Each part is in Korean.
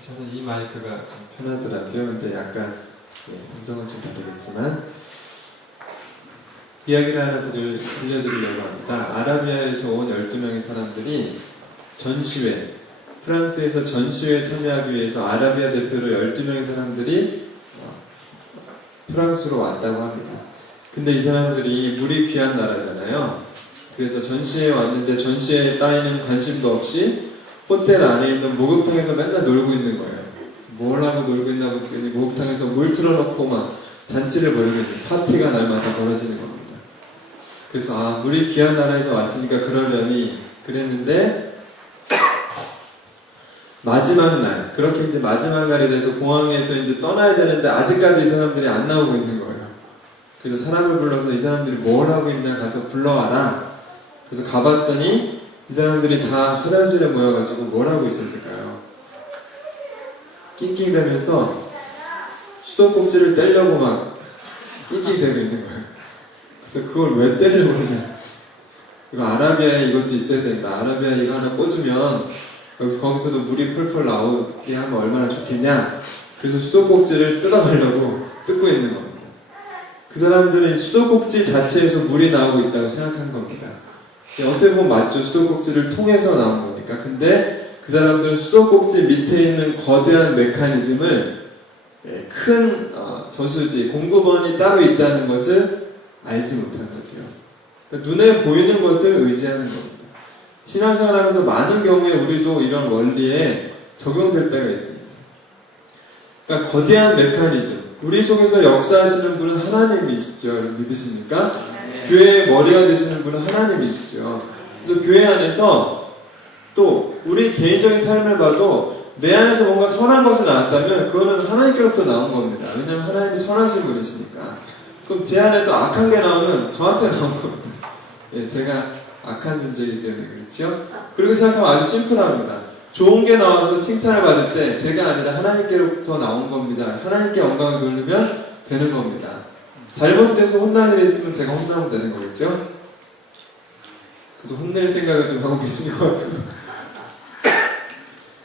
저는 이 마이크가 좀 편하더라고요. 근데 약간 음성은 좀 다르겠지만 이야기를 하나 들려드리려고 합니다. 아라비아에서 온 12명의 사람들이 전시회, 프랑스에서 전시회에 참여하기 위해서 아라비아 대표로 12명의 사람들이 프랑스로 왔다고 합니다. 근데 이 사람들이 물이 귀한 나라잖아요. 그래서 전시회에 왔는데 전시회에 따위는 관심도 없이 호텔 안에 있는 목욕탕에서 맨날 놀고 있는 거예요. 뭘 하고 놀고 있나 보더니 목욕탕에서 물 틀어놓고 막 잔치를 벌이고 있는, 파티가 날마다 벌어지는 겁니다. 그래서 물이 귀한 나라에서 왔으니까 그러려니 그랬는데 마지막 날, 그렇게 이제 마지막 날이 돼서 공항에서 이제 떠나야 되는데 아직까지 이 사람들이 안 나오고 있는 거예요. 그래서 사람을 불러서 이 사람들이 뭘 하고 있나 가서 불러와라. 그래서 가봤더니 이 사람들이 다 화장실에 모여가지고 뭘 하고 있었을까요? 낑낑대면서 수도꼭지를 떼려고 막 낑낑대고 있는 거예요. 그래서 그걸 왜 떼려고 그러냐. 이거 아라비아에 이것도 있어야 된다. 아라비아에 이거 하나 꽂으면 거기서도 물이 펄펄 나오게 하면 얼마나 좋겠냐. 그래서 수도꼭지를 뜯어가려고 뜯고 있는 겁니다. 그 사람들은 수도꼭지 자체에서 물이 나오고 있다고 생각한 겁니다. 어떻게 보면 맞죠. 수도꼭지를 통해서 나온 거니까. 근데 그 사람들은 수도꼭지 밑에 있는 거대한 메커니즘을 큰 저수지, 공급원이 따로 있다는 것을 알지 못한 거죠. 그러니까 눈에 보이는 것을 의지하는 겁니다. 신앙생활하면서 많은 경우에 우리도 이런 원리에 적용될 때가 있습니다. 그러니까 거대한 메커니즘, 우리 속에서 역사하시는 분은 하나님이시죠. 믿으십니까? 교회의 머리가 되시는 분은 하나님이시죠. 그래서 교회 안에서 또 우리 개인적인 삶을 봐도 내 안에서 뭔가 선한 것이 나왔다면 그거는 하나님께로부터 나온 겁니다. 왜냐하면 하나님이 선하신 분이시니까. 그럼 제 안에서 악한 게 나오면 저한테 나온 겁니다. 제가 악한 존재이기 때문에 그렇죠? 그리고 생각하면 아주 심플합니다. 좋은 게 나와서 칭찬을 받을 때 제가 아니라 하나님께로부터 나온 겁니다. 하나님께 영광을 돌리면 되는 겁니다. 잘못돼서 혼날 일이 있으면 제가 혼나면 되는 거겠죠? 그래서 혼낼 생각을 좀 하고 계신 것 같아요.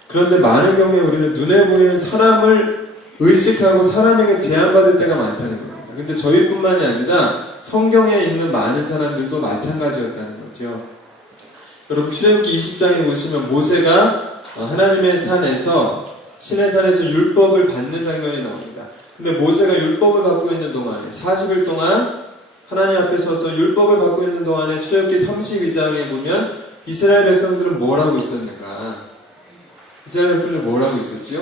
그런데 많은 경우에 우리는 눈에 보이는 사람을 의식하고 사람에게 제한받을 때가 많다는 겁니다. 근데 저희뿐만이 아니라 성경에 있는 많은 사람들도 마찬가지였다는 거죠. 여러분 출애굽기 20장에 보시면 모세가 하나님의 산에서 시내산에서 율법을 받는 장면이 나옵니다. 근데 모세가 율법을 받고 있는 동안에 40일 동안 하나님 앞에 서서 율법을 받고 있는 동안에 출애굽기 32장에 보면 이스라엘 백성들은 뭘 하고 있었는가? 이스라엘 백성들은 뭘 하고 있었지요?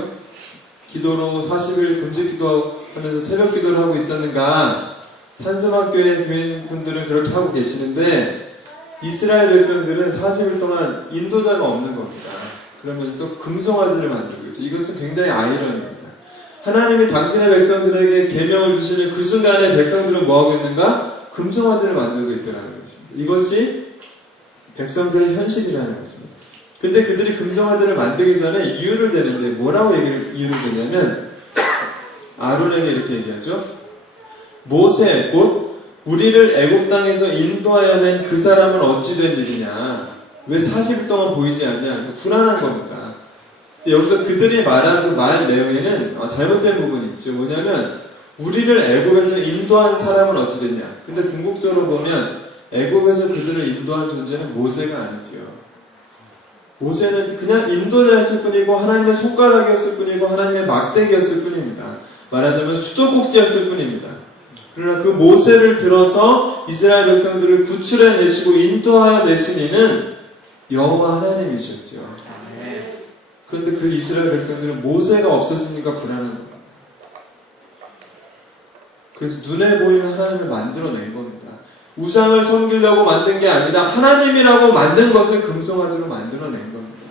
기도로 40일 금식 기도하면서 새벽 기도를 하고 있었는가? 산수막교회 교인분들은 그렇게 하고 계시는데 이스라엘 백성들은 40일 동안 인도자가 없는 겁니다. 그러면서 금송아지를 만들고 있죠. 이것은 굉장히 아이러니입니다. 하나님이 당신의 백성들에게 계명을 주시는 그 순간에 백성들은 뭐하고 있는가? 금송아지를 만들고 있더라는 것입니다. 이것이 백성들의 현실이라는 것입니다. 근데 그들이 금송아지를 만들기 전에 이유를 대는데 뭐라고 이유를 대냐면 아론에게 이렇게 얘기하죠. 모세 곧 우리를 애굽 땅에서 인도하여 낸 그 사람은 어찌 된 일이냐. 왜 40일 동안 보이지 않냐. 불안한 겁니다. 여기서 그들이 말하는 말 내용에는 잘못된 부분이 있죠. 뭐냐면 우리를 애굽에서 인도한 사람은 어찌 됐냐. 근데 궁극적으로 보면 애굽에서 그들을 인도한 존재는 모세가 아니지요. 모세는 그냥 인도자였을 뿐이고 하나님의 손가락이었을 뿐이고 하나님의 막대기였을 뿐입니다. 말하자면 수도꼭지였을 뿐입니다. 그러나 그 모세를 들어서 이스라엘 백성들을 구출해내시고 인도하여 내신 이는 여호와 하나님이셨죠. 그런데 그 이스라엘 백성들은 모세가 없었으니까 불안한 겁니다. 그래서 눈에 보이는 하나님을 만들어낸 겁니다. 우상을 섬기려고 만든 게 아니라 하나님이라고 만든 것을 금송아지로 만들어낸 겁니다.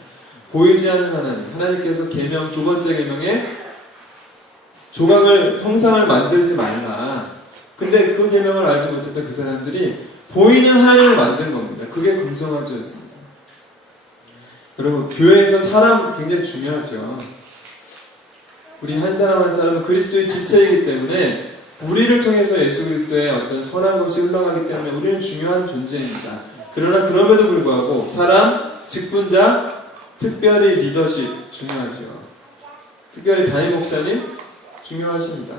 보이지 않는 하나님, 하나님께서 계명, 두 번째 계명에 조각을, 형상을 만들지 말라. 근데 그 계명을 알지 못했던 그 사람들이 보이는 하나님을 만든 겁니다. 그게 금송아지였습니다. 여러분, 교회에서 사람 굉장히 중요하죠. 우리 한 사람 한 사람은 그리스도의 지체이기 때문에 우리를 통해서 예수 그리스도의 어떤 선한 것이 흘러가기 때문에 우리는 중요한 존재입니다. 그러나 그럼에도 불구하고 사람, 직분자, 특별히 리더십 중요하죠. 특별히 담임 목사님 중요하십니다.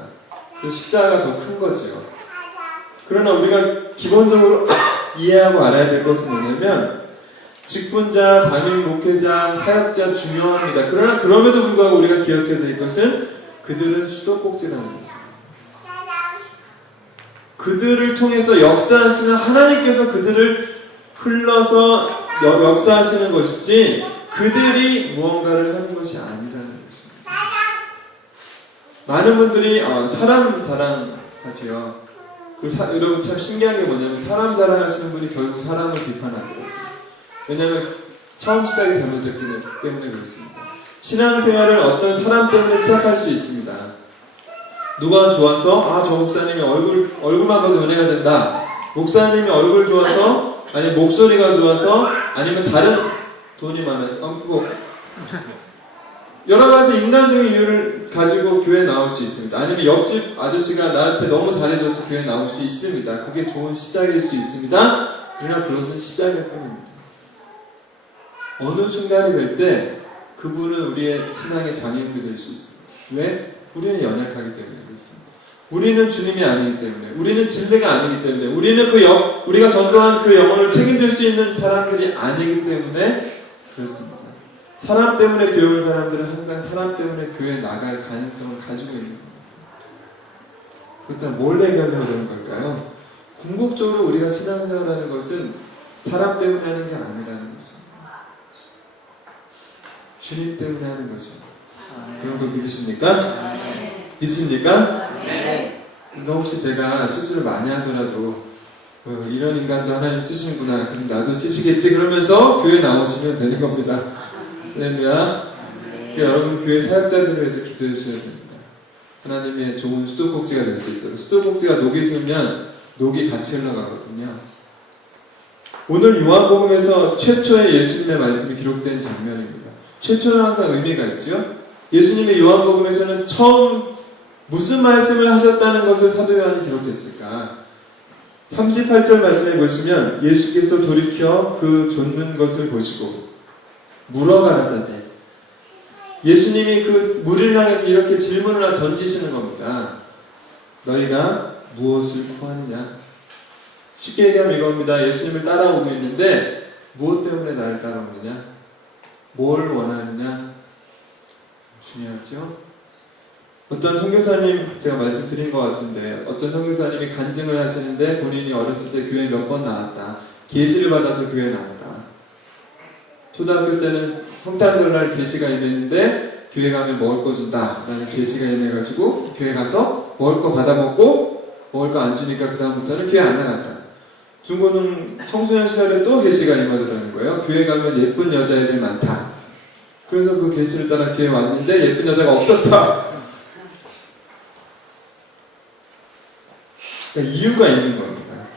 그 십자가가 더 큰 거지요. 그러나 우리가 기본적으로 이해하고 알아야 될 것은 뭐냐면 직분자, 담임 목회자, 사역자 중요합니다. 그러나 그럼에도 불구하고 우리가 기억해야 될 것은 그들은 수도꼭지라는 것입니다. 그들을 통해서 역사하시는 하나님께서 그들을 흘러서 역사하시는 것이지 그들이 무언가를 하는 것이 아니라는 것입니다. 많은 분들이 사람 자랑하지요. 여러분 참 신기한 게 뭐냐면 사람 자랑하시는 분이 결국 사람을 비판하더라고요. 왜냐하면 처음 시작이 잘못됐기 때문에 그렇습니다. 신앙생활을 어떤 사람 때문에 시작할 수 있습니다. 누가 좋아서 저 목사님이 얼굴만 봐도 은혜가 된다. 목사님이 얼굴 좋아서 아니면 목소리가 좋아서 아니면 다른 돈이 많아서 여러 가지 인간적인 이유를 가지고 교회에 나올 수 있습니다. 아니면 옆집 아저씨가 나한테 너무 잘해줘서 교회에 나올 수 있습니다. 그게 좋은 시작일 수 있습니다. 그러나 그것은 시작일 뿐입니다. 어느 순간이 될 때 그분은 우리의 신앙의 장애물이 될 수 있습니다. 왜? 우리는 연약하기 때문에 그렇습니다. 우리는 주님이 아니기 때문에, 우리는 진리가 아니기 때문에, 우리는 우리가 전도한 그 영혼을 책임질 수 있는 사람들이 아니기 때문에 그렇습니다. 사람 때문에 교회 온 사람들은 항상 사람 때문에 교회에 나갈 가능성을 가지고 있는 겁니다. 그렇다면 뭘 얘기하려고 하는 걸까요? 궁극적으로 우리가 신앙생활하는 것은 사람 때문에 하는 게 아니라는 것입니다. 주님 때문에 하는 것입니다. 그런 거 믿으십니까? 믿으십니까? 근데 혹시 제가 실수를 많이 하더라도 이런 인간도 하나님 쓰시는구나, 그럼 나도 쓰시겠지 그러면서 교회 나오시면 되는 겁니다. 할렐루야. 여러분 교회 사역자들을 위해서 기도해 주셔야 됩니다. 하나님의 좋은 수도꼭지가 될 수 있도록. 수도꼭지가 녹이 슬면 녹이 같이 흘러가거든요. 오늘 요한복음에서 최초의 예수님의 말씀이 기록된 장면입니다. 최초는 항상 의미가 있죠. 예수님의 요한복음에서는 처음 무슨 말씀을 하셨다는 것을 사도 요한이 기록했을까? 38절 말씀에 보시면 예수께서 돌이켜 그 좇는 것을 보시고 물어 가라사대. 예수님이 그 무리를 향해서 이렇게 질문을 하나 던지시는 겁니다. 너희가 무엇을 구하느냐? 쉽게 얘기하면 이겁니다. 예수님을 따라오고 있는데 무엇 때문에 나를 따라오느냐? 뭘 원하느냐? 중요하죠? 어떤 선교사님, 제가 말씀드린 것 같은데 어떤 선교사님이 간증을 하시는데 본인이 어렸을 때 교회 몇 번 나왔다. 계시를 받아서 교회에 나왔다. 초등학교 때는 성탄절날 계시가 임했는데 교회 가면 먹을 거 준다. 나는 계시가 임해가지고 교회 가서 먹을 거 받아먹고 먹을 거 안 주니까 그 다음부터는 교회 안 나갔다. 중고등 청소년 시절에 또 계시가 임하더라는 거예요. 교회 가면 예쁜 여자애들 많다. 그래서 그 계시를 따라 교회 왔는데 예쁜 여자가 없었다. 그러니까 이유가 있는 겁니다.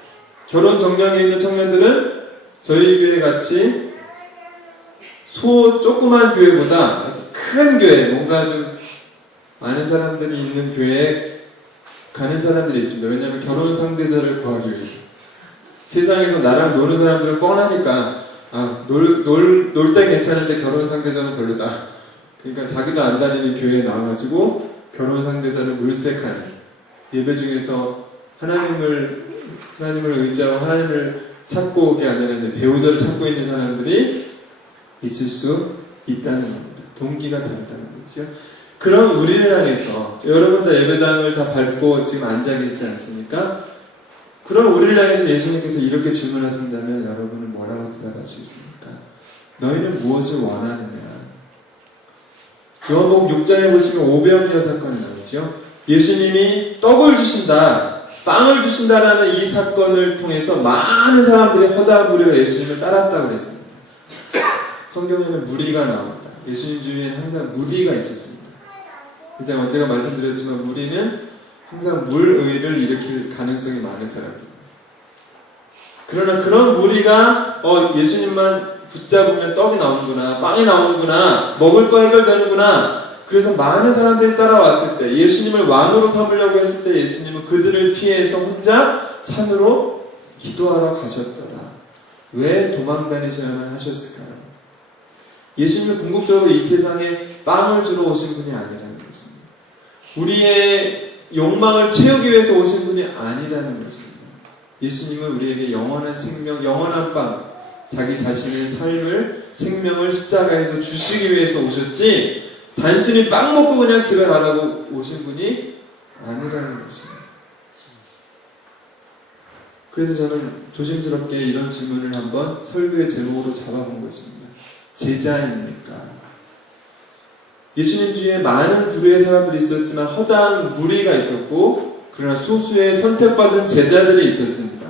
결혼 정량에 있는 청년들은 저희 교회 같이 조그만 교회보다 큰 교회, 뭔가 좀 많은 사람들이 있는 교회에 가는 사람들이 있습니다. 왜냐하면 결혼 상대자를 구하기 위해서. 세상에서 나랑 노는 사람들은 뻔하니까 놀 때 괜찮은데 결혼 상대자는 별로다. 그러니까 자기도 안 다니는 교회에 나와가지고 결혼 상대자를 물색하는, 예배 중에서 하나님을 의지하고 하나님을 찾고 오게 아니라 배우자를 찾고 있는 사람들이 있을 수 있다는 겁니다. 동기가 다르다는 거죠. 그런 우리를 향해서, 여러분 다 예배당을 다 밟고 지금 앉아 계시지 않습니까? 그런 우리를 향해서 예수님께서 이렇게 질문하신다면 여러분은 뭐라고 대답하시겠습니까? 너희는 무엇을 원하느냐? 요한복음 6장에 보시면 오병이어 사건이 나오죠. 예수님이 떡을 주신다, 빵을 주신다라는 이 사건을 통해서 많은 사람들이 허다한 무리가 예수님을 따랐다고 그랬습니다. 성경에는 무리가 나옵니다. 예수님 주위에는 항상 무리가 있었습니다. 제가 언제가 말씀드렸지만 무리는 항상 물의를 일으킬 가능성이 많은 사람입니다. 그러나 그런 무리가 예수님만 붙잡으면 떡이 나오는구나, 빵이 나오는구나, 먹을 거 해결되는구나. 그래서 많은 사람들이 따라왔을 때, 예수님을 왕으로 삼으려고 했을 때 예수님은 그들을 피해서 혼자 산으로 기도하러 가셨더라. 왜 도망다니셔야만 하셨을까요? 예수님은 궁극적으로 이 세상에 빵을 주러 오신 분이 아니라 우리의 욕망을 채우기 위해서 오신 분이 아니라는 것입니다. 예수님은 우리에게 영원한 생명, 영원한 빵, 자기 자신의 삶을, 생명을 십자가에서 주시기 위해서 오셨지, 단순히 빵 먹고 그냥 집에 가라고 오신 분이 아니라는 것입니다. 그래서 저는 조심스럽게 이런 질문을 한번 설교의 제목으로 잡아본 것입니다. 제자입니까? 예수님 주위에 많은 부류의 사람들이 있었지만 허다한 무리가 있었고, 그러나 소수의 선택받은 제자들이 있었습니다.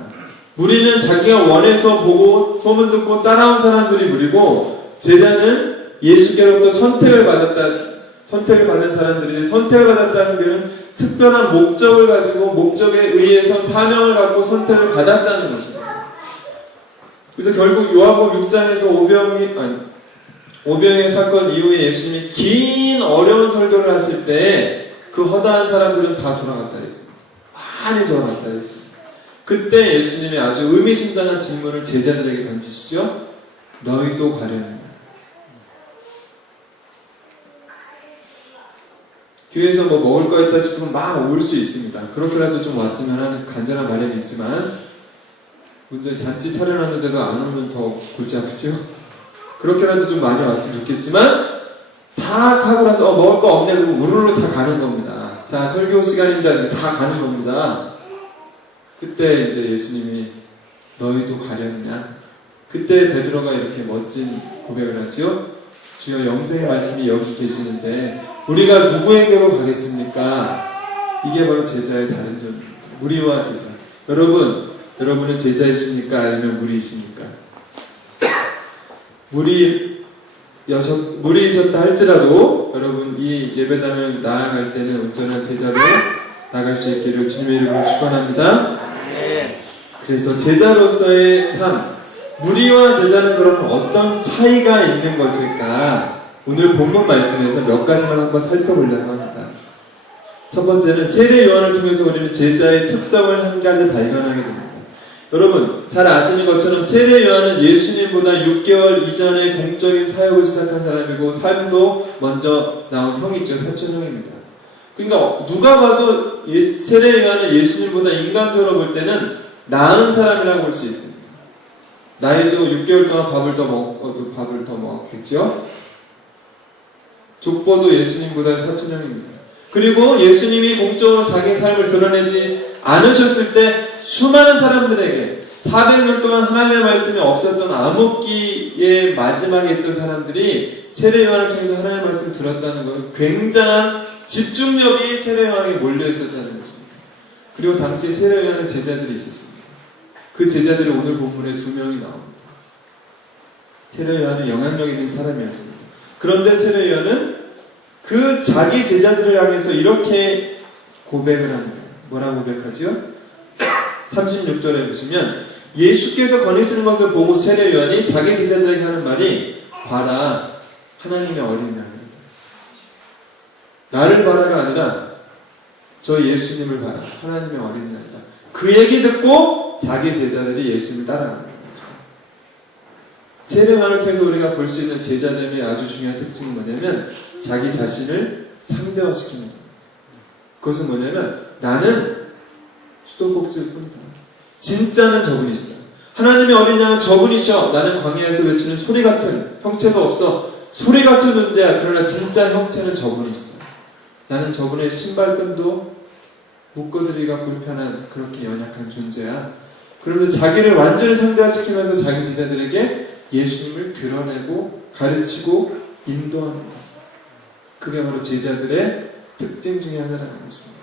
무리는 자기가 원해서 보고 소문 듣고 따라온 사람들이 무리고, 제자는 예수께로부터 선택을 받은 사람들인데, 선택을 받았다는 것은 특별한 목적을 가지고 목적에 의해서 사명을 갖고 선택을 받았다는 것입니다. 그래서 결국 요한복음 6장에서 오병이의 사건 이후에 예수님이 긴 어려운 설교를 하실 때 그 허다한 사람들은 다 돌아갔다 그랬습니다. 많이 돌아갔다 그랬습니다. 그때 예수님이 아주 의미심장한 질문을 제자들에게 던지시죠. 너희도 가려는다. 교회에서 뭐 먹을 거 있다 싶으면 막 올 수 있습니다. 그렇게라도 좀 왔으면 하는 간절한 바람이 있지만, 문제 잔치 차려놨는데도 안 오면 더 골치 아프죠? 그렇게라도 좀 많이 왔으면 좋겠지만, 다 하고 나서 먹을 거 없네 그러면 우르르 다 가는 겁니다. 자, 설교 시간입니다. 다 가는 겁니다. 그때 이제 예수님이 너희도 가렸냐? 그때 베드로가 이렇게 멋진 고백을 하지요. 주여, 영생의 말씀이 여기 계시는데 우리가 누구에게로 가겠습니까? 이게 바로 제자의 다른 점입니다. 무리와 제자. 여러분은 제자이십니까? 아니면 무리이십니까? 무리이셨다 할지라도 여러분 이 예배당을 나아갈 때는 온전한 제자로 나갈 수 있기를 주님의 이름으로 축원합니다. 그래서 제자로서의 삶, 무리와 제자는 그럼 어떤 차이가 있는 것일까? 오늘 본문 말씀에서 몇 가지만 한번 살펴보려고 합니다. 첫 번째는 세례 요한을 통해서 우리는 제자의 특성을 한 가지 발견하게 됩니다. 여러분 잘 아시는 것처럼 세례 요한은 예수님보다 6개월 이전에 공적인 사역을 시작한 사람이고, 삶도 먼저 나온 형이죠. 사촌형입니다. 그러니까 누가 봐도 세례 요한은 예수님보다 인간적으로 볼 때는 나은 사람이라고 볼 수 있습니다. 나이도 6개월 동안 밥을 더 먹었겠죠. 족보도 예수님보다 사촌형입니다. 그리고 예수님이 공적으로 자기 삶을 드러내지 않으셨을 때 수많은 사람들에게 400년 동안 하나님의 말씀이 없었던 암흑기의 마지막에 있던 사람들이 세례 요한을 통해서 하나님의 말씀을 들었다는 것은 굉장한 집중력이 세례 요한에게 몰려 있었다는 것입니다. 그리고 당시 세례 요한의 제자들이 있었습니다. 그 제자들이 오늘 본문에 2명이 나옵니다. 세례 요한은 영향력 있는 사람이었습니다. 그런데 세례 요한은 그 자기 제자들을 향해서 이렇게 고백을 합니다. 뭐라고 고백하지요? 36절에 보시면 예수께서 거니시는 것을 보고 세례 요한이 자기 제자들에게 하는 말이, 봐라, 하나님의 어린 양입니다. 나를 봐라가 아니라 저 예수님을 봐라, 하나님의 어린 양이다. 그 얘기 듣고 자기 제자들이 예수님을 따라가는 거죠. 세례 요한을 통해서 우리가 볼 수 있는 제자됨의 아주 중요한 특징은 뭐냐면 자기 자신을 상대화시키는 겁니다. 그것은 뭐냐면 나는 수도꼭지일 뿐이다. 진짜는 저분이시다. 하나님의 어린 양은 저분이셔. 나는 광야에서 외치는 소리 같은, 형체도 없어, 소리 같은 존재야. 그러나 진짜 형체는 저분이시다. 나는 저분의 신발끈도 묶어드리기가 불편한 그렇게 연약한 존재야. 그러면서 자기를 완전히 상대화시키면서 자기 제자들에게 예수님을 드러내고 가르치고 인도합니다. 그게 바로 제자들의 특징 중에 하나라는 것입니다.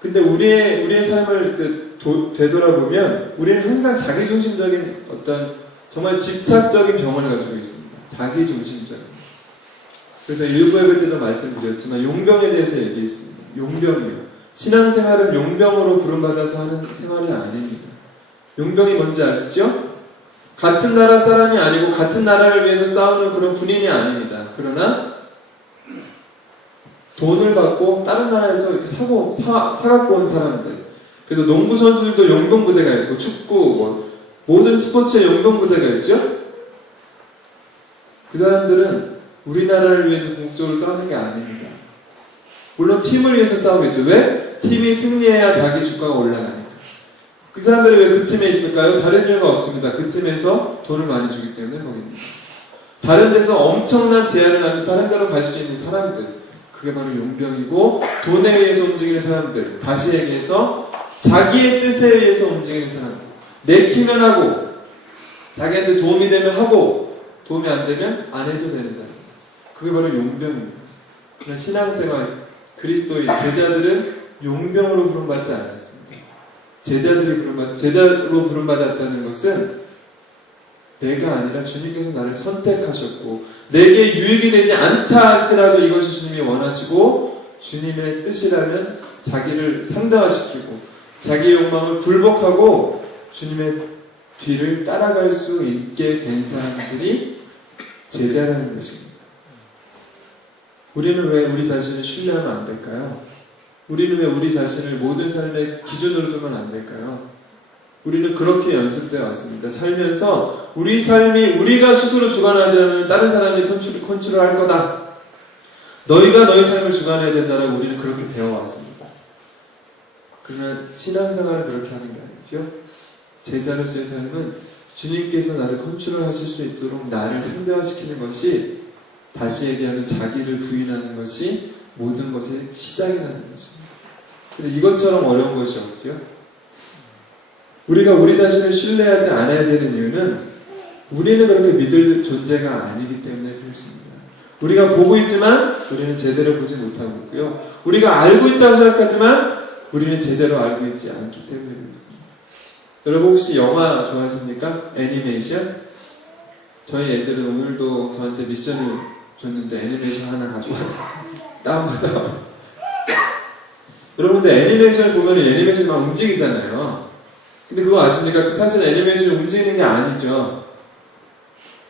근데 우리의 삶을 되돌아보면 우리는 항상 자기중심적인 어떤 정말 집착적인 병을 가지고 있습니다. 자기중심적인. 그래서 일부 예배 때도 말씀드렸지만 용병에 대해서 얘기했습니다. 용병이요. 신앙생활은 용병으로 부름받아서 하는 생활이 아닙니다. 용병이 뭔지 아시죠? 같은 나라 사람이 아니고 같은 나라를 위해서 싸우는 그런 군인이 아닙니다. 그러나 돈을 받고 다른 나라에서 이렇게 사갖고 온 사람들. 그래서 농구 선수들도 용병부대가 있고, 축구, 모든 스포츠에 용병부대가 있죠? 그 사람들은 우리나라를 위해서 궁극적으로 싸우는 게 아닙니다. 물론 팀을 위해서 싸우겠죠. 왜? 팀이 승리해야 자기 주가가 올라가니까. 그 사람들이 왜 그 팀에 있을까요? 다른 이유가 없습니다. 그 팀에서 돈을 많이 주기 때문에 거기입니다. 다른 데서 엄청난 제안을 하면 다른 데로 갈 수 있는 사람들, 그게 바로 용병이고, 돈에 의해서 움직이는 사람들, 다시 얘기해서 자기의 뜻에 의해서 움직이는 사람들, 내키면 하고 자기한테 도움이 되면 하고 도움이 안 되면 안 해도 되는 사람, 그게 바로 용병입니다. 그러나 신앙생활, 그리스도의 제자들은 용병으로 부름받지 않았습니다. 제자로 부름받았다는 것은 내가 아니라 주님께서 나를 선택하셨고, 내게 유익이 되지 않다 할지라도 이것이 주님이 원하시고 주님의 뜻이라면 자기를 상대화시키고 자기의 욕망을 굴복하고 주님의 뒤를 따라갈 수 있게 된 사람들이 제자라는 것입니다. 우리는 왜 우리 자신을 신뢰하면 안 될까요? 우리는 왜 우리 자신을 모든 삶의 기준으로 두면 안 될까요? 우리는 그렇게 연습되어 왔습니다. 살면서 우리 삶이 우리가 스스로 주관하지 않으면 다른 사람이 컨트롤할 거다. 너희가 너희 삶을 주관해야 된다라고 우리는 그렇게 배워왔습니다. 그러나 신앙생활은 그렇게 하는 게 아니죠. 제자로서의 삶은 주님께서 나를 컨트롤하실 수 있도록 나를 상대화시키는 것이, 다시 얘기하면 자기를 부인하는 것이 모든 것의 시작이라는 것입니다. 근데 이것처럼 어려운 것이 없죠. 우리가 우리 자신을 신뢰하지 않아야 되는 이유는 우리는 그렇게 믿을 존재가 아니기 때문에 그렇습니다. 우리가 보고 있지만 우리는 제대로 보지 못하고 있고요. 우리가 알고 있다고 생각하지만 우리는 제대로 알고 있지 않기 때문에 그렇습니다. 여러분 혹시 영화 좋아하십니까? 애니메이션? 저희 애들은 오늘도 저한테 미션을 줬는데 애니메이션 하나 가져와요. 다운받아. 여러분들 애니메이션을 보면 애니메이션이 막 움직이잖아요. 근데 그거 아십니까? 사실 애니메이션이 움직이는 게 아니죠.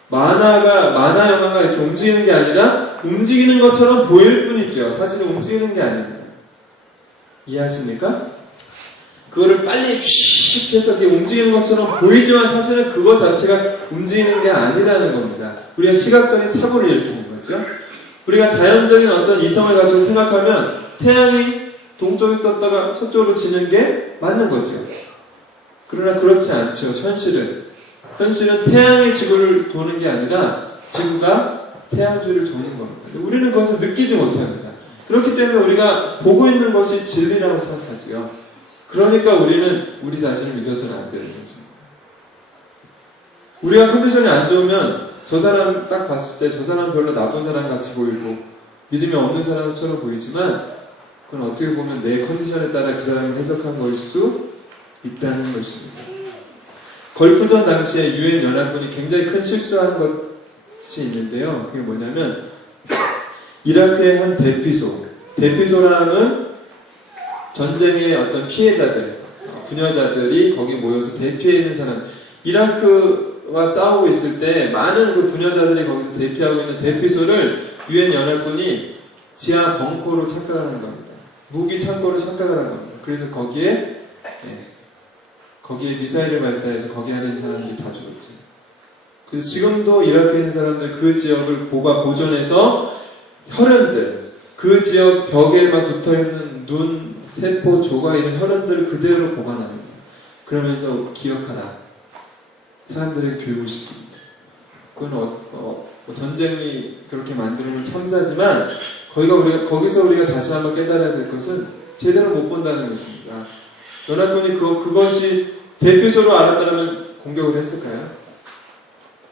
만화 영화가 이렇게 움직이는 게 아니라 움직이는 것처럼 보일 뿐이죠. 사실은 움직이는 게 아닙니다. 이해하십니까? 그거를 빨리 휙 해서 움직이는 것처럼 보이지만 사실은 그거 자체가 움직이는 게 아니라는 겁니다. 우리가 시각적인 착오를 일으키는 거죠. 우리가 자연적인 어떤 이성을 가지고 생각하면 태양이 동쪽에 있었다가 서쪽으로 지는 게 맞는 거죠. 그러나 그렇지 않죠. 현실은 태양이 지구를 도는 게 아니라 지구가 태양주를 도는 겁니다. 우리는 그것을 느끼지 못합니다. 그렇기 때문에 우리가 보고 있는 것이 진리라고 생각하지요. 그러니까 우리는 우리 자신을 믿어서는 안 되는 거죠. 우리가 컨디션이 안 좋으면 저 사람 딱 봤을 때 저 사람 별로 나쁜 사람 같이 보이고 믿음이 없는 사람처럼 보이지만 그건 어떻게 보면 내 컨디션에 따라 그 사람이 해석한 것일 수 있다는 것입니다. 걸프전 당시에 유엔 연합군이 굉장히 큰 실수한 것이 있는데요. 그게 뭐냐면 이라크의 한 대피소라는 전쟁의 어떤 피해자들, 부녀자들이 거기 모여서 대피해 있는 사람, 이라크와 싸우고 있을 때 많은 그 부녀자들이 거기서 대피하고 있는 대피소를 유엔 연합군이 지하 벙커로 착각을 하는 겁니다. 무기 창고로 착각을 한 겁니다. 그래서 거기에 미사일을 발사해서 거기 안에 있는 사람들이 다 죽었죠. 그래서 지금도 이라크에 있는 사람들 그 지역을 보존해서 혈흔들, 그 지역 벽에만 붙어있는 눈, 세포, 조가 이런 혈흔들을 그대로 보관하는 거예요. 그러면서 기억하라. 사람들의 교육을 시킵니다. 그건 전쟁이 그렇게 만들면 참사지만 거기서 우리가 다시 한번 깨달아야 될 것은 제대로 못 본다는 것입니다. 연합군이 그것이 대피소로 알았다면 공격을 했을까요?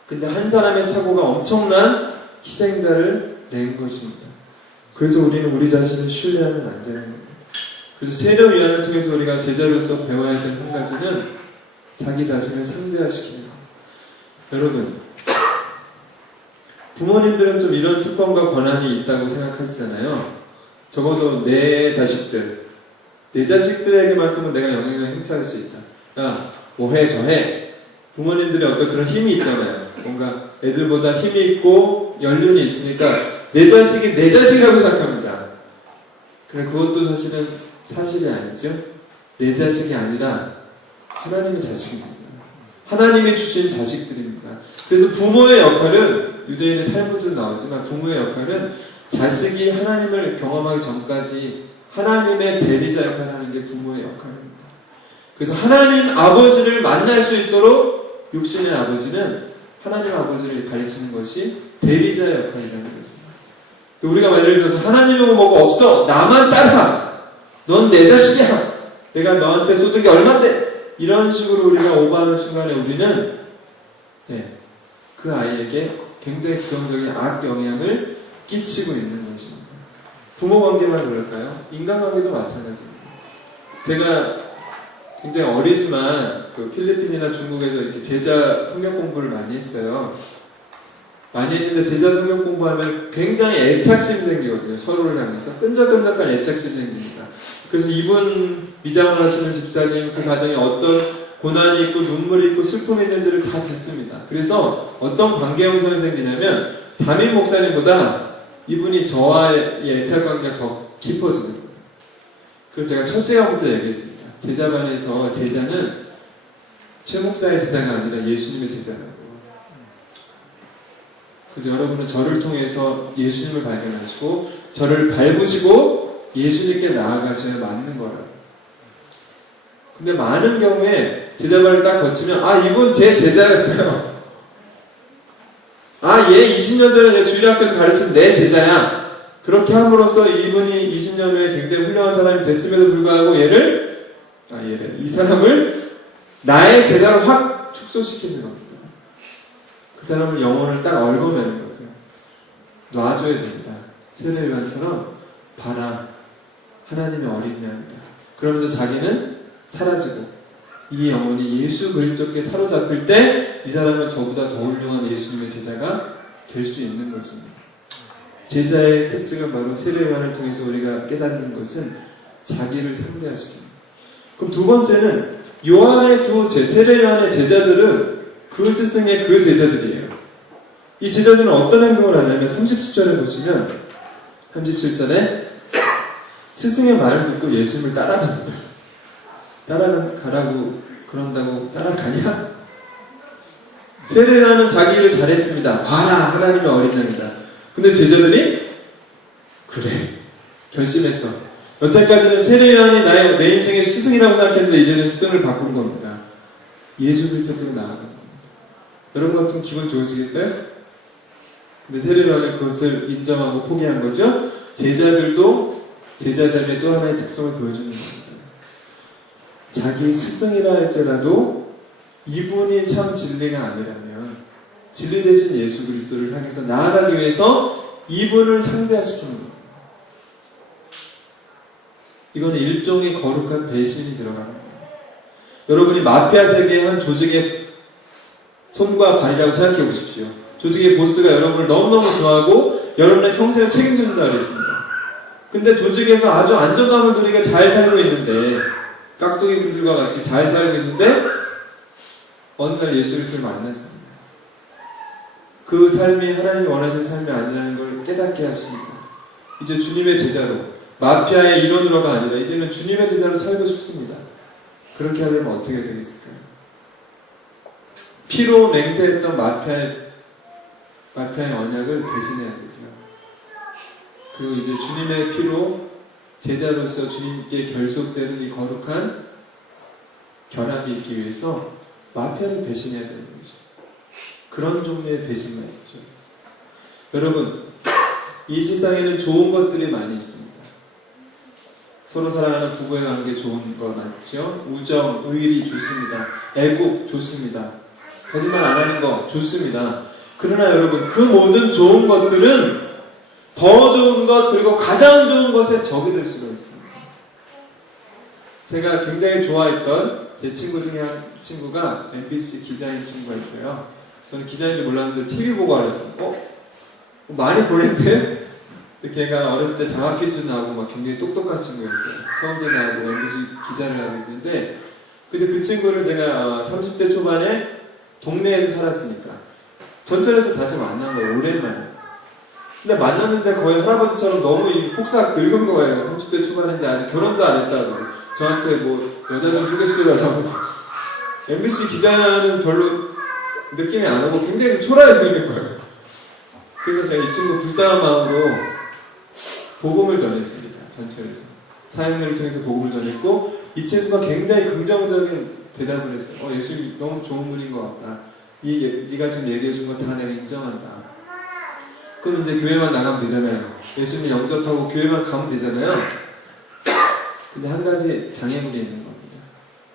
근데 한 사람의 착오가 엄청난 희생자를 낸 것입니다. 그래서 우리는 우리 자신을 신뢰하면 안 되는 겁니다. 그래서 세례위안을 통해서 우리가 제자로서 배워야 될 한 가지는 자기 자신을 상대화시키는 겁니다. 여러분, 부모님들은 좀 이런 특권과 권한이 있다고 생각하시잖아요. 적어도 내 자식들에게만큼은 내가 영향을 행사할 수 있다. 야, 뭐해 저해. 부모님들의 어떤 그런 힘이 있잖아요. 뭔가 애들보다 힘이 있고 연륜이 있으니까 내 자식이 내 자식이라고 생각합니다. 그래, 그것도 사실은 사실이 아니죠. 내 자식이 아니라 하나님의 자식입니다. 하나님이 주신 자식들입니다. 그래서 부모의 역할은, 유대인의 탈무드 나오지만 부모의 역할은 자식이 하나님을 경험하기 전까지 하나님의 대리자 역할을 하는 게 부모의 역할입니다. 그래서 하나님 아버지를 만날 수 있도록 육신의 아버지는 하나님 아버지를 가르치는 것이 대리자의 역할이라는 것입니다. 우리가 예를 들어서 하나님은 뭐가 없어. 나만 따라. 넌 내 자식이야. 내가 너한테 쏟은 게 얼만데. 이런 식으로 우리가 오버하는 순간에 우리는 그 아이에게 굉장히 부정적인 악 영향을 끼치고 있는 것입니다. 부모 관계만 그럴까요? 인간관계도 마찬가지입니다. 제가 굉장히 어리지만 그 필리핀이나 중국에서 이렇게 제자 성경 공부를 많이 했어요. 많이 했는데 제자 성경 공부하면 굉장히 애착심 생기거든요. 서로를 향해서 끈적끈적한 애착심 생깁니다. 그래서 이분 미장원 하시는 집사님 그 가정에 어떤 고난이 있고 눈물이 있고 슬픔이 있는지를 다 듣습니다. 그래서 어떤 관계 형성이 생기냐면 담임 목사님보다 이분이 저와의 애착관계가 더 깊어지는 거예요. 그래서 제가 첫 시간부터 얘기했습니다. 제자반에서 제자는 최 목사의 제자가 아니라 예수님의 제자라고. 그래서 여러분은 저를 통해서 예수님을 발견하시고 저를 밟으시고 예수님께 나아가셔야 맞는 거라고. 근데 많은 경우에 제자반을 딱 거치면 이분 제 제자였어요. 얘 20년 전에 내 주일학교에서 가르친 내 제자야. 그렇게 함으로써 이분이 20년 후에 굉장히 훌륭한 사람이 됐음에도 불구하고 이 사람을 나의 제자로 확 축소시키는 겁니다. 그 사람을 영혼을 딱 얽어매는 거죠. 놔줘야 됩니다. 세례요한처럼 봐라. 하나님의 어린 양이다. 그러면서 자기는 사라지고 이 영혼이 예수 그리스도께 사로잡힐 때 이 사람은 저보다 더 훌륭한 예수님의 제자가 될 수 있는 것입니다. 제자의 특징은 바로 세례요한을 통해서 우리가 깨닫는 것은 자기를 상대하시킵니다. 그럼 두 번째는 세례요한의 제자들은 그 스승의 그 제자들이에요. 이 제자들은 어떤 행동을 하냐면 37절에 보시면 37절에 스승의 말을 듣고 예수님을 따라갑니다. 따라가라고 그런다고 따라가냐? 세례요한은 자기 일을 잘했습니다. 봐라, 하나님의 어린 양이다. 근데 제자들이 그래, 결심했어. 여태까지는 세례요한이 내 인생의 스승이라고 생각했는데 이제는 스승을 바꾼 겁니다. 예수 그리스도로 나아간 겁니다. 여러분 같으면 기분 좋으시겠어요? 근데 세례요한은 그것을 인정하고 포기한 거죠. 제자들도 제자들의 또 하나의 특성을 보여주는 겁니다. 자기 스승이라 할지라도 이분이 참 진리가 아니라면 진리 대신 예수 그리스도를 향해서 나아가기 위해서 이분을 상대화시키는 겁니다. 이건 일종의 거룩한 배신이 들어가는 거예요. 여러분이 마피아 세계의 한 조직의 손과 발이라고 생각해 보십시오. 조직의 보스가 여러분을 너무너무 좋아하고 여러분의 평생을 책임진다고 그랬습니다. 근데 조직에서 아주 안정감을 누리게 잘 살고 있는데 깍두기 분들과 같이 잘 살고 있는데 어느 날 예수 그리스도를 만났습니다. 그 삶이 하나님이 원하시는 삶이 아니라는 걸 깨닫게 하십니다. 이제 주님의 제자로 마피아의 일원으로가 아니라 이제는 주님의 제자로 살고 싶습니다. 그렇게 하려면 어떻게 되겠을까요? 피로 맹세했던 마피아의 언약을 대신해야 되죠. 그리고 이제 주님의 피로 제자로서 주님께 결속되는 이 거룩한 결합이 있기 위해서 마피아를 배신해야 되는 거죠. 그런 종류의 배신만 있죠. 여러분, 이 세상에는 좋은 것들이 많이 있습니다. 서로 사랑하는 부부의 관계 좋은 거 많죠. 우정, 의리 좋습니다. 애국 좋습니다. 거짓말 안 하는 거 좋습니다. 그러나 여러분, 그 모든 좋은 것들은 더 좋은 것 그리고 가장 좋은 것에 적이 될 수가 있습니다. 제가 굉장히 좋아했던 제 친구 중에 한 친구가 MBC 기자인 친구가 있어요. 저는 기자인지 몰랐는데 TV 보고 알았어요. 많이 보냈대? 걔가 어렸을 때 장학 퀴즈 나오고 막 굉장히 똑똑한 친구였어요. 서울대 나오고 MBC 기자를 하고 있는데, 근데 그 친구를 제가 30대 초반에 동네에서 살았으니까 전철에서 다시 만난 거예요. 오랜만에. 근데 만났는데 거의 할아버지처럼 너무 폭삭 늙은 거예요. 30대 초반인데 아직 결혼도 안 했다고. 저한테 뭐 여자 좀 소개시켜달라고. MBC 기자는 별로 느낌이 안 오고 굉장히 초라해 보이는 거예요. 그래서 제가 이 친구 불쌍한 마음으로 복음을 전했습니다. 전체에서 사역을 통해서 복음을 전했고 이 친구가 굉장히 긍정적인 대답을 했어요. 예수님 너무 좋은 분인 것 같다. 네가 지금 얘기해준 거 다 내가 인정한다. 그럼 이제 교회만 나가면 되잖아요. 예수님 영접하고 교회만 가면 되잖아요. 근데 한 가지 장애물이 있는 겁니다.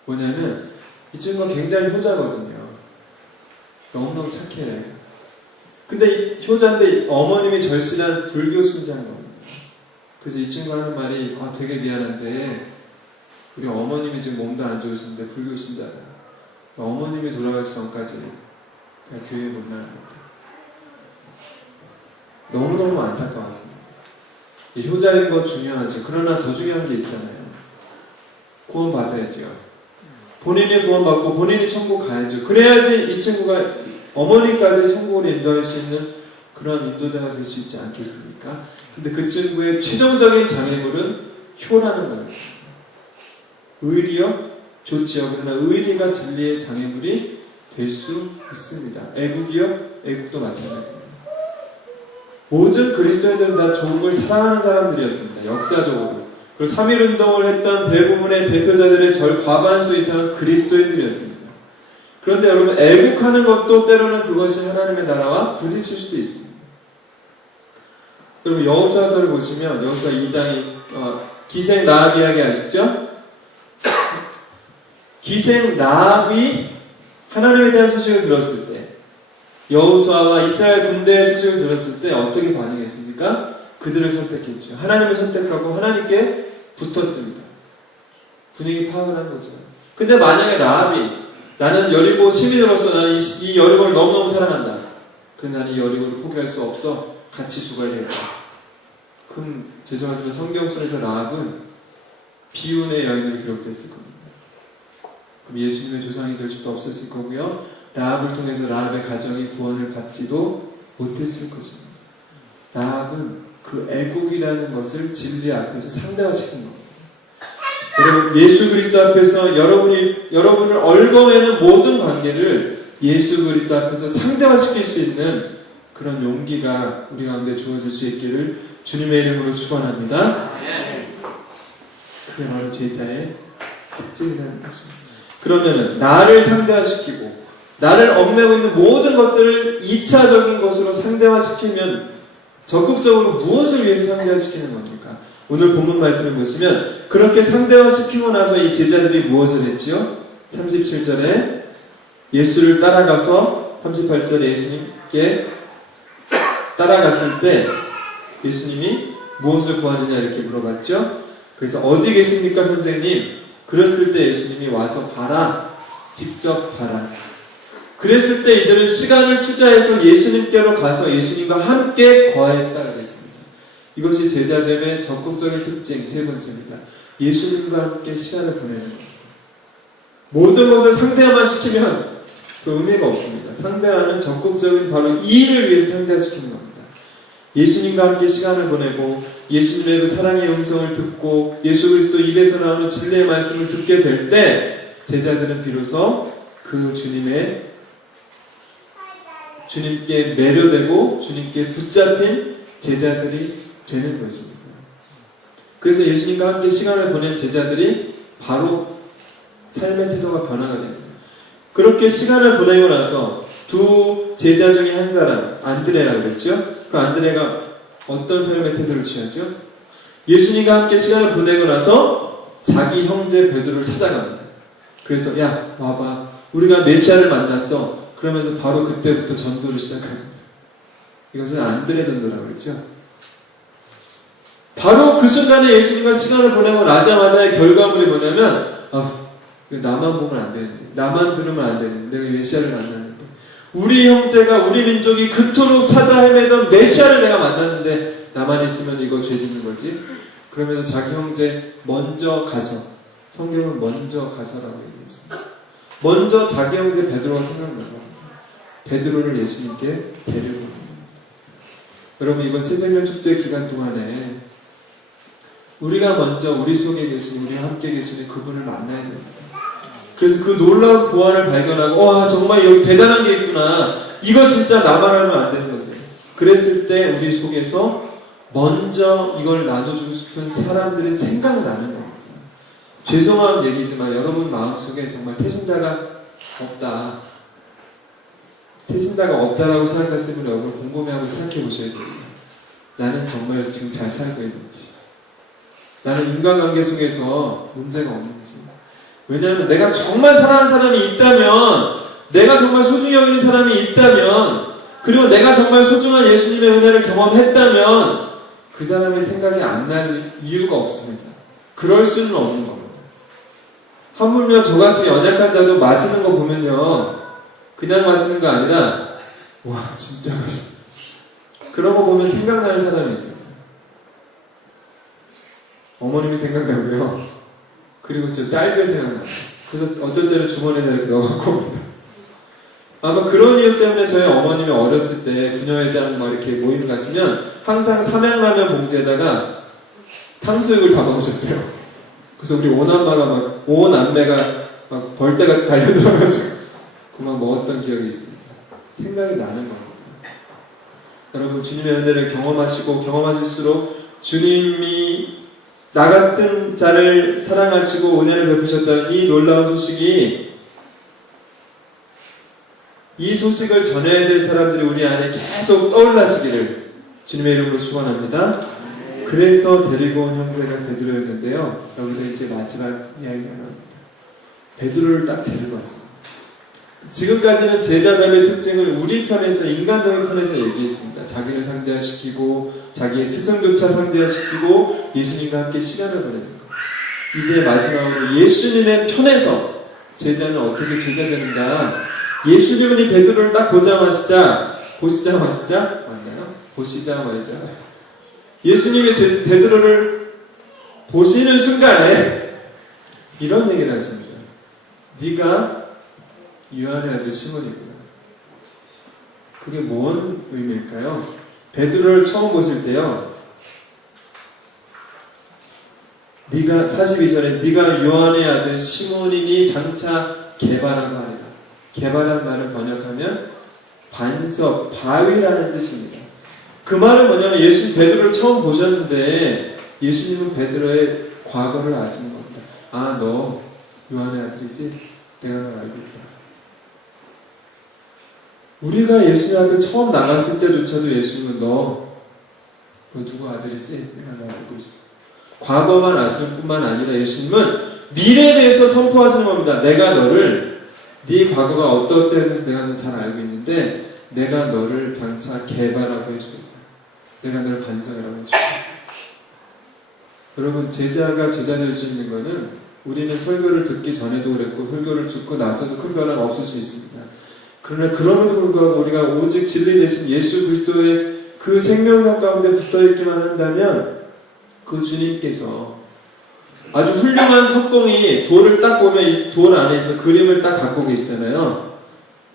뭐냐면 이 친구가 굉장히 효자거든요. 너무너무 착해요. 근데 효자인데 어머님이 절실한 불교 신자인 겁니다. 그래서 이 친구가 하는 말이 되게 미안한데 우리 어머님이 지금 몸도 안 좋으신데 불교 신자다. 어머님이 돌아가기 전까지 그냥 교회 못 나갑니다. 너무너무 안타까웠습니다. 이 효자인 거 중요하죠. 그러나 더 중요한 게 있잖아요. 구원 받아야죠. 본인이 구원받고 본인이 천국 가야죠. 그래야지 이 친구가 어머니까지 천국으로 인도할 수 있는 그런 인도자가 될 수 있지 않겠습니까? 근데 그 친구의 최종적인 장애물은 효라는 거예요. 의리요? 좋지요. 그러나 의리가 진리의 장애물이 될 수 있습니다. 애국이요? 애국도 마찬가지입니다. 모든 그리스도인들은 다 조국을 사랑하는 사람들이었습니다. 역사적으로. 그리고 3.1운동을 했던 대부분의 대표자들의 과반수 이상은 그리스도인들이었습니다. 그런데 여러분, 애국하는 것도 때로는 그것이 하나님의 나라와 부딪힐 수도 있습니다. 그럼 여호수아서를 보시면 여호수아 2장이 기생 라합 이야기 아시죠? 기생 라합이 하나님에 대한 소식을 들었을 때 여호수아와 이스라엘 군대의 소식을 들었을 때 어떻게 반응했습니까? 그들을 선택했죠. 하나님을 선택하고 하나님께 붙었습니다. 분위기 파악을 한 거죠. 근데 만약에 라합이 나는 여리고 시민으로서 나는 이 여리고를 너무너무 사랑한다. 그래서 나는 이 여리고를 포기할 수 없어. 같이 죽어야 되겠다. 그럼 죄송하지만 성경 속에서 라합은 비운의 여인으로 기록됐을 겁니다. 그럼 예수님의 조상이 될 수도 없었을 거고요. 라합을 통해서 라합의 가정이 구원을 받지도 못했을 것입니다. 라합은 그 애국이라는 것을 진리 앞에서 상대화시킨 겁니다. 여러분, 예수 그리스도 앞에서 여러분을 얽어매는 모든 관계를 예수 그리스도 앞에서 상대화시킬 수 있는 그런 용기가 우리 가운데 주어질 수 있기를 주님의 이름으로 축원합니다. 그게 바로 제자의 특징이라는 것입니다. 그러면은 나를 상대화시키고 나를 얽매고 있는 모든 것들을 2차적인 것으로 상대화시키면 적극적으로 무엇을 위해서 상대화시키는 겁니까? 오늘 본문 말씀을 보시면 그렇게 상대화시키고 나서 이 제자들이 무엇을 했지요? 37절에 예수를 따라가서 38절에 예수님께 따라갔을 때 예수님이 무엇을 구하느냐 이렇게 물어봤죠? 그래서 어디 계십니까 선생님? 그랬을 때 예수님이 와서 봐라. 직접 봐라. 그랬을 때 이들은 시간을 투자해서 예수님께로 가서 예수님과 함께 거했다 그랬습니다. 이것이 제자됨의 적극적인 특징 세 번째입니다. 예수님과 함께 시간을 보내는 겁니다. 모든 것을 상대화만 시키면 그 의미가 없습니다. 상대화는 적극적인 바로 이 일을 위해서 상대화시키는 겁니다. 예수님과 함께 시간을 보내고 예수님의 그 사랑의 음성을 듣고 예수 그리스도 입에서 나오는 진리의 말씀을 듣게 될 때 제자들은 비로소 그 주님께 매료되고 주님께 붙잡힌 제자들이 되는 것입니다. 그래서 예수님과 함께 시간을 보낸 제자들이 바로 삶의 태도가 변화가 됩니다. 그렇게 시간을 보내고 나서 두 제자 중에 한 사람, 안드레라고 그랬죠? 그 안드레가 어떤 삶의 태도를 취하죠? 예수님과 함께 시간을 보내고 나서 자기 형제 베드로를 찾아갑니다. 그래서 야 와봐 우리가 메시아를 만났어. 그러면서 바로 그때부터 전도를 시작합니다. 이것은 안드레 전도라고 그랬죠? 바로 그 순간에 예수님과 시간을 보내고 나자마자의 결과물이 뭐냐면 나만 보면 안 되는데 나만 들으면 안 되는데 내가 메시아를 만났는데 우리 형제가 우리 민족이 그토록 찾아 헤매던 메시아를 내가 만났는데 나만 있으면 이거 죄 짓는 거지? 그러면서 자기 형제 먼저 가서 성경은 먼저 가서라고 얘기했습니다. 먼저 자기 형제 베드로가 생각나고 베드로를 예수님께 데리고 옵니다. 여러분 이번 새생명 축제 기간 동안에 우리가 먼저 우리 속에 계신 우리와 함께 계시는 그분을 만나야 됩니다. 그래서 그 놀라운 보안을 발견하고 와 정말 여기 대단한 게 있구나. 이거 진짜 나만 하면 안 되는 건데. 그랬을 때 우리 속에서 먼저 이걸 나눠주고 싶은 사람들이 생각나는 겁니다. 죄송한 얘기지만 여러분 마음속에 정말 태신자가 없다. 태신자가 없다라고 생각하시는 분이 여러분 곰곰이하고 생각해 보셔야 됩니다. 나는 정말 지금 잘 살고 있는지, 나는 인간관계 속에서 문제가 없는지. 왜냐하면 내가 정말 사랑하는 사람이 있다면, 내가 정말 소중히 여기는 사람이 있다면, 그리고 내가 정말 소중한 예수님의 은혜를 경험했다면 그 사람의 생각이 안 날 이유가 없습니다. 그럴 수는 없는 겁니다. 하물며 저같이 연약한 자도 마시는 거 보면요, 그냥 마시는 거 아니라 와 진짜 맛있다, 그런 거 보면 생각나는 사람이 있습니다. 어머님이 생각나고요, 그리고 저 딸들 생각나요. 그래서 어떨 때는 주머니에 이렇게 넣어갖고 옵니다. 아마 그런 이유 때문에 저희 어머님이 어렸을 때 부녀회장 막 이렇게 모임 가시면 항상 삼양라면 봉지에다가 탕수육을 담아오셨어요. 그래서 우리 오남매가 막 벌떼같이 달려들어가지고 그만 먹었던 기억이 있습니다. 생각이 나는 겁니다. 여러분, 주님의 은혜를 경험하시고 경험하실수록 주님이 나 같은 자를 사랑하시고 은혜를 베푸셨다는 이 놀라운 소식이, 이 소식을 전해야 될 사람들이 우리 안에 계속 떠올라지기를 주님의 이름으로 축원합니다. 그래서 데리고 온 형제가 베드로였는데요. 여기서 이제 마지막 이야기가 나옵니다. 베드로를 딱 데리고 왔습니다. 지금까지는 제자들의 특징을 우리 편에서, 인간적인 편에서 얘기했습니다. 자기를 상대화시키고 자기의 스승조차 상대화시키고 예수님과 함께 시간을 보내는 것. 이제 마지막으로 예수님의 편에서 제자는 어떻게 제자 되는가. 예수님은 이 베드로를 딱 보시자마자 맞나요? 보시자 말자. 예수님이 베드로를 보시는 순간에 이런 얘기를 하십니다. 네가 요한의 아들 시몬이구나. 그게 뭔 의미일까요? 베드로를 처음 보실 때요, 네가 42절에 네가 요한의 아들 시몬이니 장차 개바라고 하리라. 개바란 말을 번역하면 반석, 바위라는 뜻입니다. 그 말은 뭐냐면 예수님 베드로를 처음 보셨는데 예수님은 베드로의 과거를 아시는 겁니다. 아, 너 요한의 아들이지? 내가 널 알고 있다. 우리가 예수님 앞에 처음 나갔을 때조차도 예수님은 너 누구 아들이지? 내가 널 알고 있어. 과거만 아시는 뿐만 아니라 예수님은 미래에 대해서 선포하시는 겁니다. 내가 너를, 네 과거가 어떠어떠해서 내가 너 잘 알고 있는데 내가 너를 장차 개바라고 해주겠다. 내가 너를 반성이라고 해주겠다. 여러분, 제자가 제자 될 수 있는 거는 우리는 설교를 듣기 전에도 그랬고 설교를 듣고 나서도 큰 변화가 없을 수 있습니다. 그러나 그럼에도 불구하고 우리가 오직 진리 되신 예수 그리스도의 그 생명력 가운데 붙어있기만 한다면 그 주님께서 아주 훌륭한 석공이 돌을 딱 보면 이 돌 안에서 그림을 딱 갖고 계시잖아요.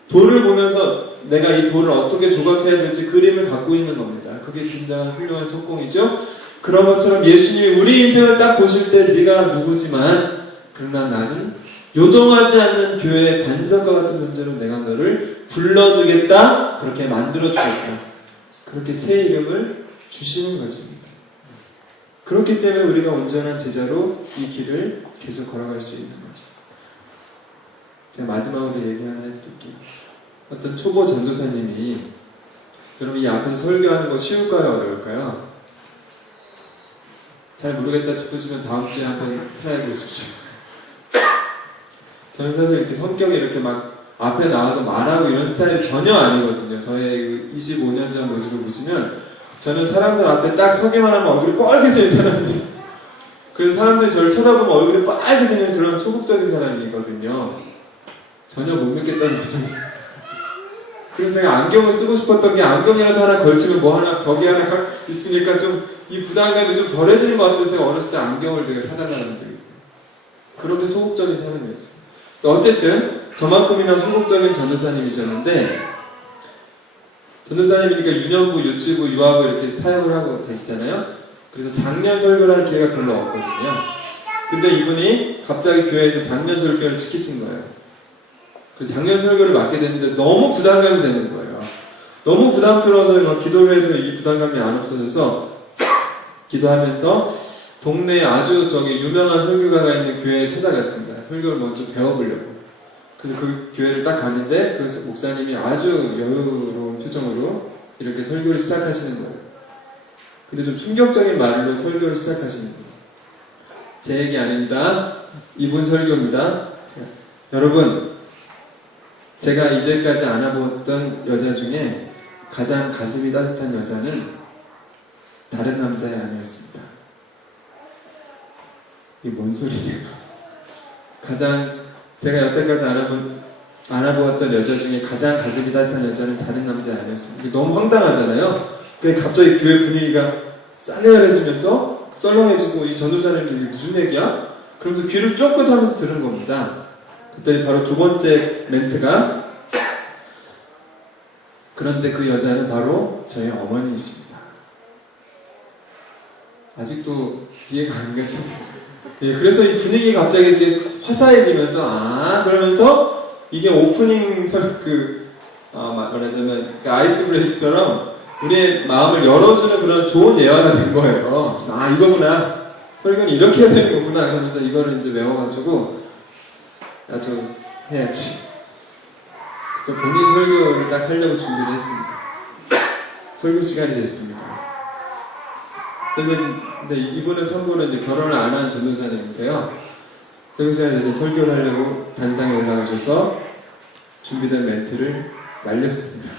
돌을 보면서 내가 이 돌을 어떻게 조각해야 될지 그림을 갖고 있는 겁니다. 그게 진정한 훌륭한 석공이죠. 그런 것처럼 예수님이 우리 인생을 딱 보실 때 네가 누구지만 그러나 나는 요동하지 않는 교회의 반석과 같은 존재로 내가 너를 불러주겠다, 그렇게 만들어주겠다, 그렇게 새 이름을 주시는 것입니다. 그렇기 때문에 우리가 온전한 제자로 이 길을 계속 걸어갈 수 있는 거죠. 제가 마지막으로 얘기 하나 해드릴게요. 어떤 초보 전도사님이, 여러분 이 앞에서 설교하는 거 쉬울까요? 어려울까요? 잘 모르겠다 싶으시면 다음 주에 한번 트라이 해보십시오. 저는 사실 이렇게 성격이 이렇게 막 앞에 나와서 말하고 이런 스타일이 전혀 아니거든요. 저의 25년 전 모습을 보시면 저는 사람들 앞에 딱 서기만 하면 얼굴이 빨개지는 사람이에요. 그래서 사람들이 저를 쳐다보면 얼굴이 빨개지는 그런 소극적인 사람이거든요. 전혀 못 믿겠다는 표정이 있어요. 그래서 제가 안경을 쓰고 싶었던 게, 안경이라도 하나 걸치면 뭐 하나 벽이 하나 있으니까 좀 이 부담감이 좀 덜해지는 것 같아서 제가 어렸을 때 안경을 제가 사달라는 적이 있어요. 그렇게 소극적인 사람이었어요. 어쨌든 저만큼이나 소극적인 전도사님이셨는데, 전도사님이니까 유년부, 유치부, 유아부 이렇게 사역을 하고 계시잖아요. 그래서 작년 설교를 할 기회가 별로 없거든요. 근데 이분이 갑자기 교회에서 작년 설교를 시키신 거예요. 그래서 작년 설교를 맡게 됐는데 너무 부담감이 되는 거예요. 너무 부담스러워서 막 기도를 해도 이 부담감이 안 없어져서 기도하면서 동네에 아주 저기 유명한 설교가가 있는 교회에 찾아갔습니다. 설교를 먼저 배워보려고. 그래서 그 교회를 딱 갔는데 그 목사님이 아주 여유로운 표정으로 이렇게 설교를 시작하시는 거예요. 근데 좀 충격적인 말로 설교를 시작하시는 거예요. 제 얘기 아닙니다. 이분 설교입니다. 여러분, 제가 이제까지 안아보았던 여자 중에 가장 가슴이 따뜻한 여자는 다른 남자애 아니었습니다. 이게 뭔 소리냐? 제가 여태까지 안아보았던 여자 중에 가장 가슴이 따뜻한 여자는 다른 남자애 아니었습니다. 이게 너무 황당하잖아요. 그게 갑자기 교회 분위기가 싸늘해지면서 썰렁해지고 이 전도사님들이 이게 무슨 얘기야? 그러면서 귀를 쫑긋하면서 들은 겁니다. 그랬더니 바로 두 번째 멘트가 그런데 그 여자는 바로 저희 어머니이십니다. 아직도 이해가 안 가죠? 예, 그래서 이 분위기가 갑자기 이렇게 화사해지면서 그러면서 이게 오프닝 말하자면 아이스 브레이크처럼 우리의 마음을 열어주는 그런 좋은 예화가 된 거예요. 그래서 이거구나. 설교는 이렇게 해야 되는 거구나. 그러면서 이거를 이제 외워가지고 나도 해야지. 그래서 본인 설교를 딱 하려고 준비를 했습니다. 설교 시간이 됐습니다. 근데 이분은 참고로 이제 결혼을 안 한 전도사님이세요. 설교 시간에 대해서 설교를 하려고 단상에 올라가셔서 준비된 멘트를 날렸습니다.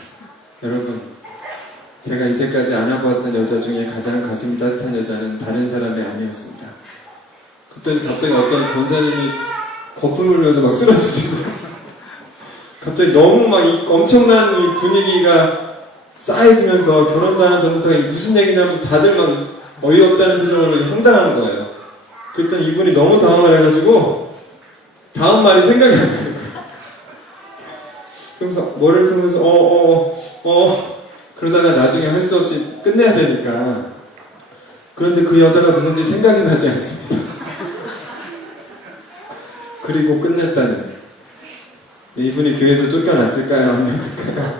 여러분, 제가 이제까지 안아보았던 여자 중에 가장 가슴이 따뜻한 여자는 다른 사람이 아니었습니다. 그때 갑자기 어떤 권사님이 거품을 흘려서 막 쓰러지시고 갑자기 너무 막 엄청난 이 분위기가 쌓여지면서 결혼도 하는 전도사가 무슨 얘기냐면서 다들 막 어이없다는 표정으로 황당한 거예요. 그랬더니 이분이 너무 당황을 해가지고 다음 말이 생각이 안 나요. 그러면서 뭐를 그러면서 그러다가 나중에 할 수 없이 끝내야 되니까. 그런데 그 여자가 누군지 생각이 나지 않습니다. 그리고 끝냈다는. 이분이 교회에서 쫓겨났을까요? 안 났을까요?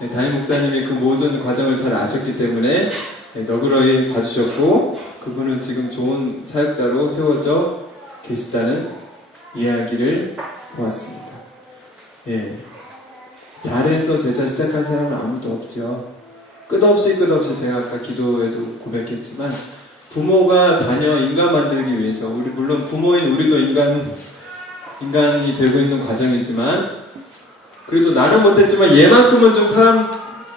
네, 담임 목사님이 그 모든 과정을 잘 아셨기 때문에 너그러이 봐주셨고 그분은 지금 좋은 사역자로 세워져 계시다는 이야기를 보았습니다. 예. 잘해서 제자 시작한 사람은 아무도 없죠. 끝없이 제가 아까 기도에도 고백했지만 부모가 자녀 인간 만들기 위해서 물론 부모인 우리도 인간이 되고 있는 과정이지만 그래도 나는 못했지만 얘만큼은 좀 사람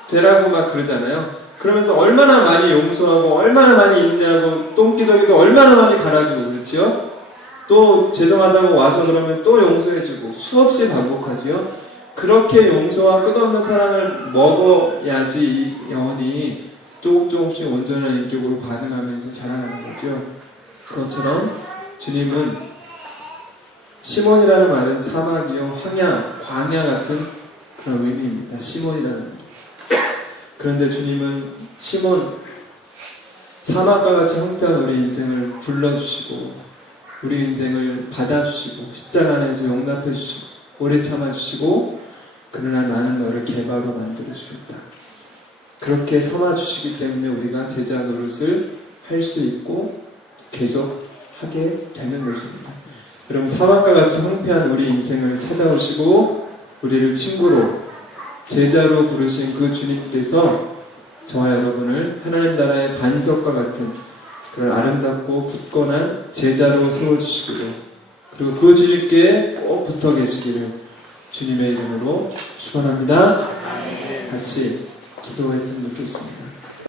되라고 막 그러잖아요. 그러면서 얼마나 많이 용서하고 얼마나 많이 인내하고 똥기저귀도 얼마나 많이 갈아주고 그렇지요? 또 죄송하다고 와서 그러면 또 용서해주고 수없이 반복하지요. 그렇게 용서와 끝없는 사랑을 먹어야지 이 영혼이 조금씩 온전한 인격으로 반응하면서 자라나는 거죠. 그것처럼 주님은 시몬이라는 말은 사막이요, 광야 같은 그런 의미입니다. 시몬이라는 말. 그런데 주님은 시몬, 사막과 같이 황폐한 우리 인생을 불러주시고 우리 인생을 받아주시고 십자가 안에서 용납해주시고 오래 참아주시고 그러나 나는 너를 개바로 만들어주겠다. 그렇게 삼아주시기 때문에 우리가 제자 노릇을 할 수 있고 계속 하게 되는 것입니다. 여러분, 사막과 같이 황폐한 우리 인생을 찾아오시고 우리를 친구로 제자로 부르신 그 주님께서 저와 여러분을 하나님 나라의 반석과 같은 그런 아름답고 굳건한 제자로 세워주시기를 그리고 그 주님께 꼭 붙어 계시기를 주님의 이름으로 축원합니다. 같이 기도했으면 좋겠습니다.